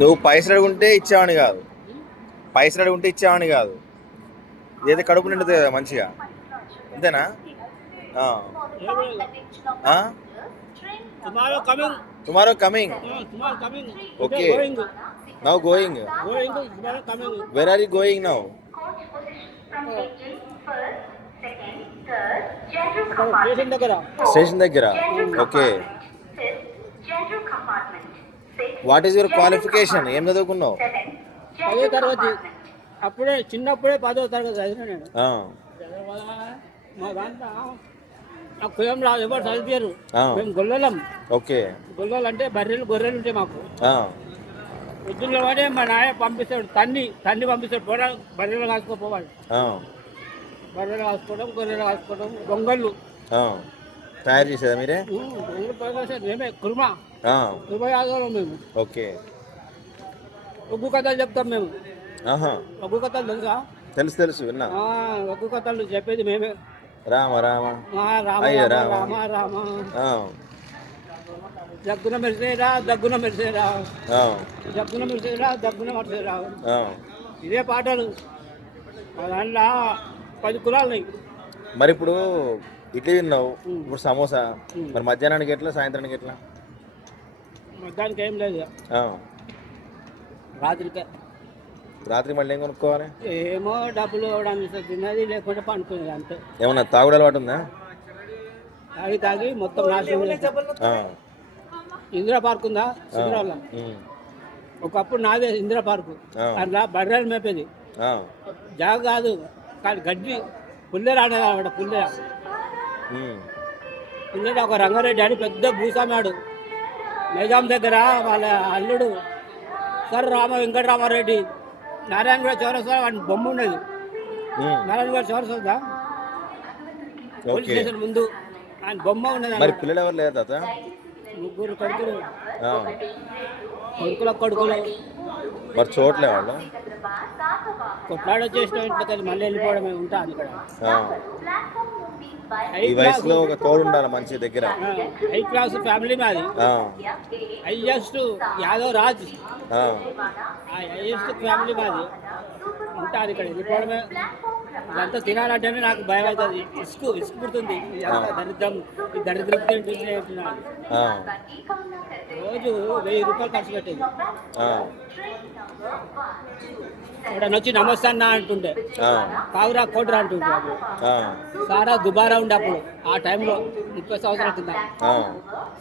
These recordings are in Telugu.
నువ్వు పైసలు అడుగుంటే ఇచ్చావని కాదు, పైసలు అడుగుంటే ఇచ్చావని కాదు, ఏదో కడుపు నిండుతుంది కదా మంచిగా, అంతేనా? Tomorrow coming. Okay, now going. Where are you going now? Station దగ్గర. Okay. What is your qualification? ఏం చదువుకున్నావు? 10వ తరగతి. అప్పుడే చిన్నప్పుడే 10వ తరగతి చదివిన నేను. మా దాంట్లో నాకు కులం రాదు, ఎవరు చదివారు. మేము గొల్లలం. ఓకే. గొల్లలు అంటే బర్రెలు గొర్రెలు ఉంటాయి మాకు. పొద్దున్న వాడే మా నాయ పంపిస్తాడు, తన్ని పంపిస్తాడు. బర్రెలు కాసుకోపోవాలి, బర్రెలు కాసుకోవడం, గొర్రెలు కాసుకోవడం. దొంగళ్ళు తయారు చేసేదా మీరే? మేమే కుర్మా యాదవరం మేము. ఓకే. ఒగ్గు కథలు చెప్తాం మేము. ఒగ్గు కథలు తెలుసా? తెలుసు తెలుసు, విన్నా. ఒగ్గు కథలు చెప్పేది మేమే. రామ రామ రామ రామ రామ దగ్గున మెరిసేరా, దగ్గున మెరిసేరా, దగ్గున మెరిసేరా, దగ్గున మెరిసేరా. ఇదే పాటలు. దాంట్లో 10 కులాలు. మరి ఇప్పుడు ఇడ్లీ తిన్నావు, ఇప్పుడు సమోసా. మరి మధ్యాహ్నానికి ఎట్లా, సాయంత్రానికి ఎట్లా? మధ్యాహ్నానికి ఏం లేదు, రాత్రికే. రాత్రి మళ్ళీ ఏం కొనుక్కోవాలి? ఏమో డబ్బులు ఇవ్వడానికి తిన్నది, లేకుంటే పండుకునేది అంతే. ఏమన్నా తాగుడు అలవాటు ఉందా? తాగి మొత్తం నాశనం. ఇందిరా పార్క్ ఉందా సిద్ధిరావులో? ఒకప్పుడు నాదే ఇందిరా పార్కు. అట్లా బర్రెలు మేపేది. జాగ కాదు, కానీ గడ్డి పుల్లెర ఆడేది. పుల్లెర ఒక రంగారెడ్డి అని పెద్ద భూస్వామాడు నిజాం దగ్గర. వాళ్ళ అల్లుడు సార్ వెంకటరామారెడ్డి నారాయణగూడ చౌరస్తా వాడి బొమ్మ ఉన్నది. నారాయణగూడ చౌరస్తా పోలీస్ స్టేషన్ ముందు ఆయన బొమ్మ ఉన్నది. మరి పిల్లలు ఎవరు లేరు తాత? 3 కొడుకులు. కొడుకులు మరి చూడలే వాళ్ళు? కొట్లాడొచ్చేసిన ఇంట్లో మళ్ళీ వెళ్ళిపోవడమే ఉంటాను ఇక్కడ. ఈ వయసులో ఒక తోడు ఉండాలి మంచి దగ్గర. 8th క్లాస్ ఫ్యామిలీ మాది. Highest Yadav Raj, highest family మాది. ఉంటాను ఇక్కడ వెళ్ళిపోవడమే. ఇదంతా తినాలంటేనే నాకు భయం అవుతుంది, ఇసుకు పుడుతుంది. దరిద్రం రోజు 1000 రూపాయలు ఖర్చు పెట్టేది. ఇక్కడ వచ్చి నమస్తే అన్న అంటుండే, కావురా కోటరా అంటుండే. సారా దుబారా ఉండే అప్పుడు, ఆ టైంలో 30 సంవత్సరాల కింద.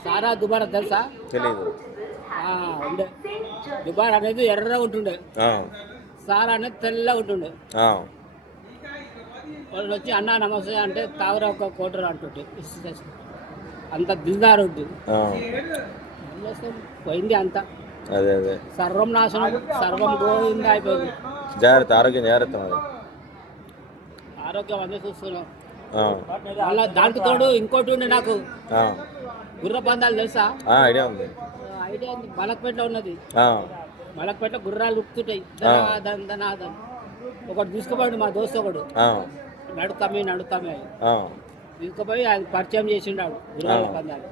సారా దుబారా తెలుసా? తెలీదు. ఉండే దుబారా అనేది ఎర్రగా ఉంటుండే, సారా అనేది తెల్లగా ఉంటుండే. వాళ్ళు వచ్చి అన్న నమస్తే అంటే తాగురా ఒక కోటరా అంటుంటే అంత దిల్దారు ఉంటుంది. పోయింది అంతా. అదే అదే సర్వం నాశనం, సర్వం గోవింద అయిపోయింది. జాగ్రత్త, ఆరోగ్యం జాగ్రత్త. ఆరోగ్యం అన్నీ చూస్తున్నాం. అలా దానికి తోడు ఇంకోటి ఉండే నాకు, గుర్ర పందాలు తెలుసా? ఐడియా ఉంది. ఐడియా ఉంది. మలక్పేటలో ఉన్నది. మలక్పేటలో గుర్రాలు ఉప్పుతుంటాయి. ధనాదన్ ఒకటి తీసుకుపోయాడు మా దోస్తు, ఒకడు నడుతామే తీసుకుపోయి అది పరిచయం చేసిండాడు గుర్రాల పందాలు.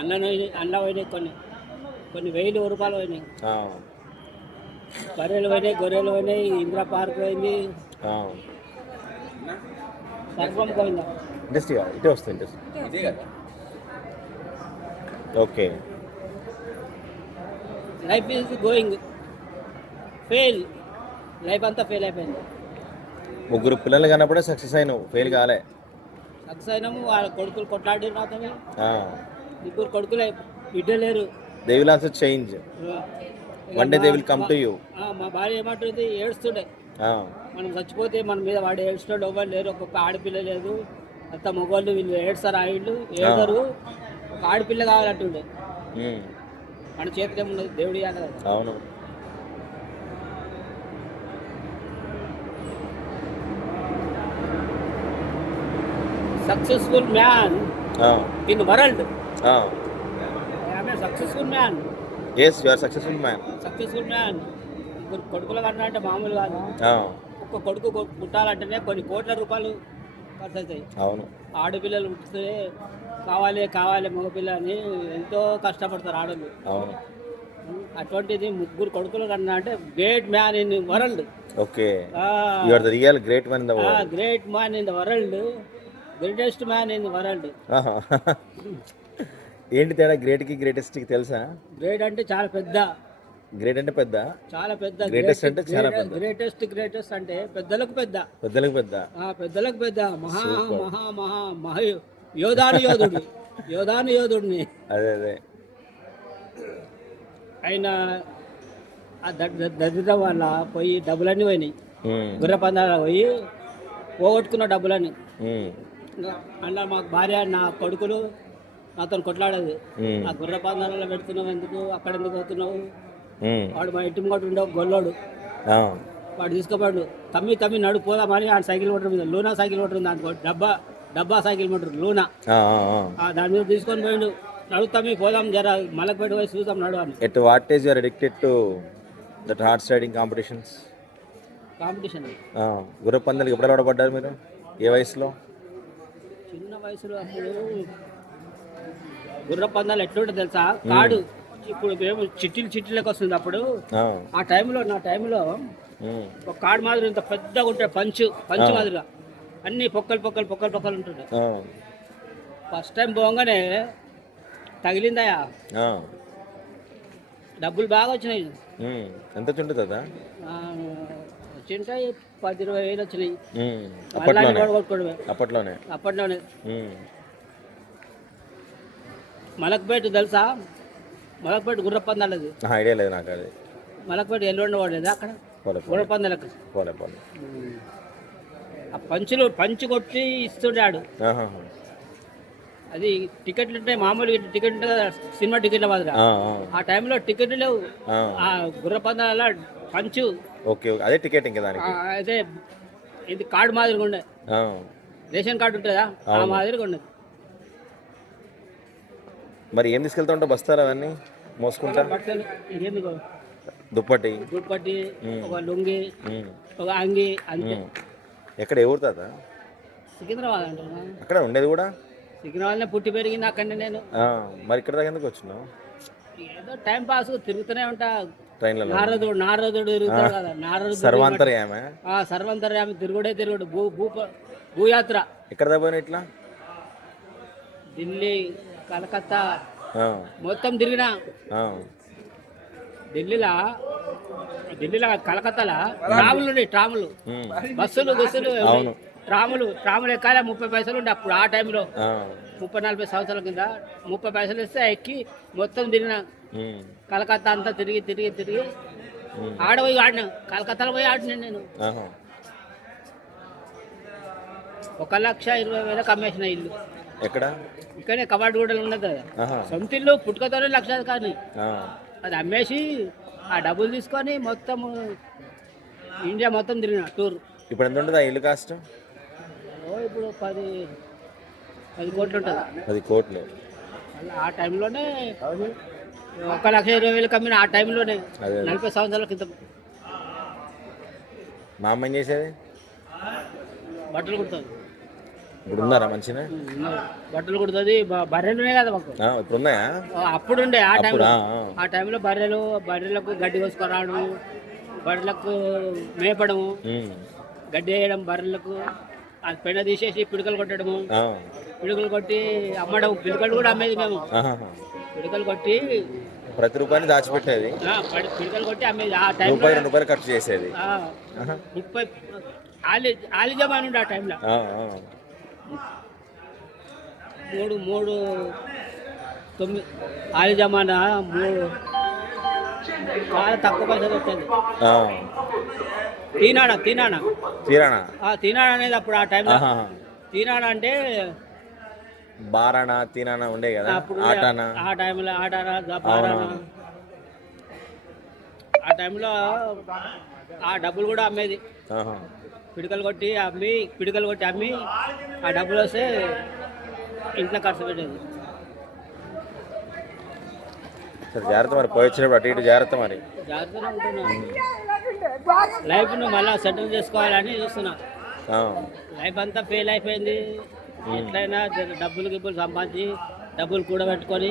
అన్న పోయినాయి, కొన్ని 1000 రూపాయలు పోయినాయి. బర్రెలు పోయినాయి, గొర్రెలు పోయినాయి, ఇందిరా పార్క్ పోయింది, సర్వం పోయిందా. ఇటే వస్తుంది. Okay. Life is going fail. Life అంతా ఫెయిల్ అయిపోయింది. 3 పిల్లలు కన్నప్పుడే సక్సెస్ అయినావు, ఫెయిల్ కాలే. సక్సెస్ అయినాము. వాళ్ళ కొడుకులు కొట్లాడి రాతమే. 3 కొడుకులే, బిడ్డ లేరు. They will also change. One day they will come to you. మా భార్య ఏమంటుంది, ఏడుస్తుండే. మనం చచ్చిపోతే మన మీద వాడు ఏడుస్తాడు, ఎవరు లేరు. ఒక్కొక్క ఆడపిల్ల లేదు, అంత మగవాళ్ళు వీళ్ళు ఏడుస్తారు. ఆయిళ్ళు ఏడరు, ఒక ఆడపిల్ల కావాలంటుండే. మన చేతికి ఏమున్నది, దేవుడి కదా. అవును. Successful man in world. Successful man. Yes, you are successful man. Successful man. కొడుకుల కన్నా అంటే మామూలు కాదు. ఒక్క కొడుకు పుట్టాలంటేనే కొన్ని కోట్ల రూపాయలు ఖర్చు అవుతాయి. అవును. ఆడపిల్లలు పుట్టితే కావాలి మగపిల్ల అని ఎంతో కష్టపడతారు ఆడలు. అవును. అటువంటిది ముగ్గురు కొడుకులు కన్నా అంటే great man in world. Okay, you are the real great man in the world. Great man in the world, greatest man in the world. ఏంటి తేడా గ్రేట్ కి గ్రేటెస్ట్ కి తెలుసా? గ్రేట్ అంటే చాలా పెద్ద, గ్రేట్ అంటే పెద్ద, చాలా పెద్ద. గ్రేటెస్ట్ అంటే చాలా పెద్ద. గ్రేటెస్ట్ అంటే పెద్దలకు పెద్ద, పెద్దలకు పెద్ద, పెద్దలకు పెద్ద. మహా మహా మహా మహా యోధాను యోధుడు, యోధాను యోధుడిని. అదే అదే ఆయన ఆ దరిద్రం వల్ల పోయి డబ్బులన్నీ పోయినాయి. గుర్ర పందాల పోయి పోగొట్టుకున్న డబ్బులని. అలా మాకు భార్య, నా కొడుకులు నాతో కొట్లాడేది. ఆ గుర్ర పందాలలో పెడుతున్నావు ఎందుకు, అక్కడ ఎందుకు పోతున్నావు? వాడు మా ఇంటి ముంగట ఉండే గొల్లోడు, వాడు తీసుకుపోయాడు. తమ్మి నడు పోదామని ఆ సైకిల్ మోటార్ మీద, లూనా సైకిల్ మోటార్ ఉంది అనుకో, డబ్బా సైకిల్ మోటార్ లూనా, దాని మీద తీసుకొని పోయిండు. నడు తమ్మి పోదాం జర మలకపేట పోయి చూద్దాం నడు అని. At what is your addicted to that horse riding competitions? Competition గుర్ర పందాలకు ఎప్పుడు అలవాటు పడ్డారు మీరు? ఏ వయసులో? చిన్న వయసులో. అప్పుడు గుర్ర పందాలు ఎట్లుంటుంది తెలుసా? కాడు ఇప్పుడు మేము చిట్టీలకు వస్తుంది. అప్పుడు ఆ టైంలో, నా టైంలో ఒక కాడు మాదిరి ఇంత పెద్దగా ఉంటాయి, పంచు మాదిరిగా అన్ని పొక్కలు ఉంటుండే. ఫస్ట్ టైం పోగానే తగిలిందయా, డబ్బులు బాగా వచ్చినాయి. ఎంత ఉంటుంది? వచ్చింటాయి 10-20 వేలు వచ్చినాయి. అప్పట్లోనే మలక్పేట తెలుసా? మలక్పేట గుర్ర పందాలది ఐడియా లేదు నాకు. అది మలక్పేట ఎల్లుండి వాడలేదు అక్కడ గుర్ర పందాలకు. ఆ పంచు కొట్టి ఇస్తుండాడు. అది టికెట్లు ఉంటాయి, మామూలు టికెట్ ఉంటుంది కదా, సినిమా టికెట్ల మాదిరి. ఆ టైంలో టికెట్లు లేవు. ఆ గుర్ర పందాల పంచు. ఓకే, అదే టికెట్. ఇంకా దానికి అదే ఇది కార్డు మాదిరిగా ఉండే, రేషన్ కార్డు ఉంటుందా ఆ మాదిరిగా ఉండేది. మరి ఏం తీసుకెళ్తా ఉంటావు? బస్తారా అవన్నీ మోసుకుంటా? ఇంకెందుకు, దుప్పటి, ఒక లుంగి, ఒక అంగి, అంతే. ఎక్కడ ఏ ఊరు తాత? సికింద్రాబాద్ అంటున్నా. అక్కడ ఉండేది కూడా సికింద్రాబాద్లో పుట్టి పెరిగింది అక్కడనే నేను. మరి ఇక్కడ దాకా ఎందుకు వచ్చినావు? ఏదో టైం పాస్ తిరుగుతూనే ఉంటా ట్రైన్లలో. నారదుడు తిరుగుతాడు కదా, నారదుడు సర్వాంతర్యామి. సర్వాంతర్యామి తిరుగుడు భూయాత్ర. ఎక్కడ దాకా పోయినా ఇట్లా? ఢిల్లీ, కలకత్తా మొత్తం తిరిగినా. ఢిల్లీలో కలకత్తాలో ట్రాములు బస్సులు ట్రాములు ఎక్కాలి. 30 పైసలు ఉండే అప్పుడు. ఆ టైంలో 30-40 సంవత్సరాల కింద 30 పైసలు ఇస్తే ఎక్కి మొత్తం తిరిగినా. కలకత్తా అంతా తిరిగి ఆడపోయి ఆడినా. కలకత్తాలో పోయి ఆడినా నేను. 1,20,000 అమ్మేసిన ఇల్లు. ఎక్కడ? ఇక్కడే కవాడిగూడలో ఉన్నది కదా, సొంత ఇల్లు. పుట్టుకతోనే 1,00,000 కానీ అది అమ్మేసి ఆ డబ్బులు తీసుకొని మొత్తం ఇండియా మొత్తం తిరిగిన టూర్. ఇప్పుడు ఎంత ఉంటుంది ఆ ఇల్లు కాస్ట్? ఇప్పుడు 10 కోట్లు ఉంటుంది. 10 కోట్లు. ఆ టైంలోనే 1,20,000 కమ్మిన. ఆ టైంలోనే 40 సంవత్సరాల క్రితం. మా అమ్మ ఏం చేసేది? బట్టలు కుడుతుంది. ఇప్పుడు ఉన్నారా మంచిగా? బట్టలు కుడుతుంది. బర్రెలు ఉన్నాయి కదా మాకు. ఇప్పుడు ఉన్నాయా? అప్పుడు ఉండే ఆ టైంలో బర్రెలకు గడ్డి కోసుకురావడం, బర్రెలకు మేపడము, గడ్డి వేయడం, బర్రెలకు అది పెండ తీసేసి పిడకలు కొట్టడము, పిడకలు కొట్టి అమ్మడం. పిడకలు కూడా అమ్మేది మేము. పిడకలు కొట్టి ప్రతి రూపాయలు దాచిపెట్టేది. పిడకలు కొట్టి అమ్మేది. ఆ టైం రూపాయలు ఖర్చు చేసేది. 30 ఆలిజమా ఉండే ఆ టైంలో. 3 ఆలిజమానా 3 చాలా తక్కువ పైసలు వచ్చేది. తీనాడా అనేది అప్పుడు ఆ టైంలో. తీనాడా అంటే బారానా తీనానా ఉండే కదా. ఆ టైంలో ఆ టైంలో ఆ డబ్బులు కూడా అమ్మేది. పిడకలు కొట్టి అమ్మి ఆ డబ్బులు వస్తే ఇంట్లో ఖర్చు పెట్టేది. జాగ్రత్త మరి, పోయి వచ్చినప్పుడు అటు ఇటు జాగ్రత్త మరి. జాగ్రత్తగా ఉంటున్నా. లైఫ్ను మళ్ళీ సెటిల్ చేసుకోవాలని చూస్తున్నా. లైఫ్ అంతా ఫెయిల్ అయిపోయింది. ఎట్లయినా డబ్బులు సంపాదించి డబ్బులు కూడబెట్టుకొని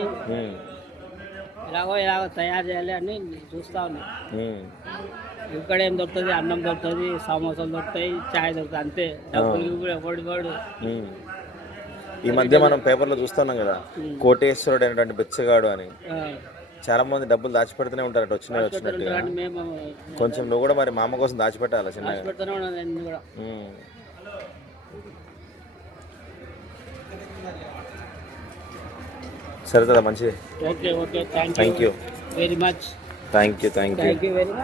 ఎలాగో తయారు చేయాలి అని చూస్తా ఉన్నా. ఉమ్. ఇక్కడ ఏం దొరుకుతుంది, అన్నం దొరుకుతుంది, సమోసాలు దొరుకుతాయి, చాయ్ దొరుకుతుంది, అంతే. డబ్బులు ఎవడు ఉమ్. ఈ మధ్య మనం పేపర్లో చూస్తున్నాం కదా, కోటేశ్వరుడు అనేటువంటి బిచ్చగాడు అని. చాలా మంది డబ్బులు దాచిపెడుతూనే ఉంటారట వచ్చినట్టుగా. మేము కొంచెం నువ్వు కూడా మరి మా అమ్మ కోసం దాచిపెట్టాలి చిన్నగా. పెడుతూనే ఉన్నాను నేను కూడా. ఉమ్. సరే కదా, మంచిది. Okay thank you very much. Thank you very much.